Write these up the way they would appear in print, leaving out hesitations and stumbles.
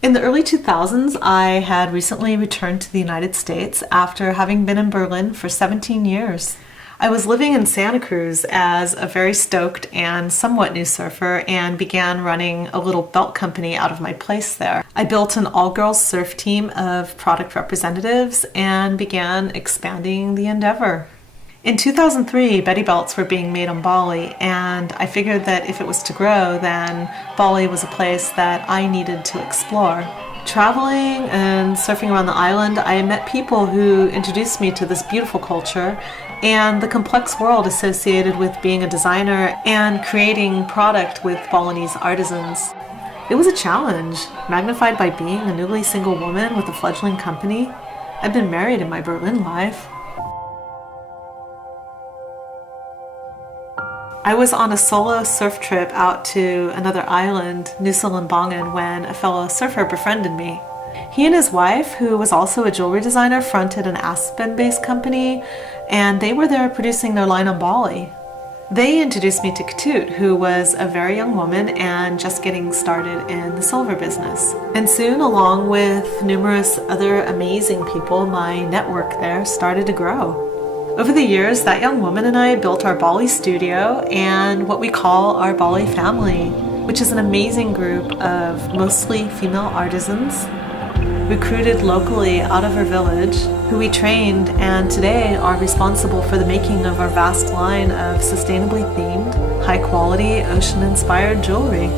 In the early 2000s, I had recently returned to the United States after having been in Berlin for 17 years. I was living in Santa Cruz as a very stoked and somewhat new surfer and began running a little belt company out of my place there. I built an all-girls surf team of product representatives and began expanding the endeavor. In 2003, Betty Belts were being made on Bali, and I figured that if it was to grow, then Bali was a place that I needed to explore. Traveling and surfing around the island, I met people who introduced me to this beautiful culture and the complex world associated with being a designer and creating product with Balinese artisans. It was a challenge, magnified by being a newly single woman with a fledgling company. I'd been married in my Berlin life. I was on a solo surf trip out to another island, Nusa Lembongan, when a fellow surfer befriended me. He and his wife, who was also a jewelry designer, fronted an Aspen-based company, and they were there producing their line on Bali. They introduced me to Ketut, who was a very young woman and just getting started in the silver business. And soon, along with numerous other amazing people, my network there started to grow. Over the years, that young woman and I built our Bali studio and what we call our Bali family, which is an amazing group of mostly female artisans recruited locally out of our village, who we trained and today are responsible for the making of our vast line of sustainably themed, high-quality, ocean-inspired jewelry.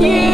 Thank you.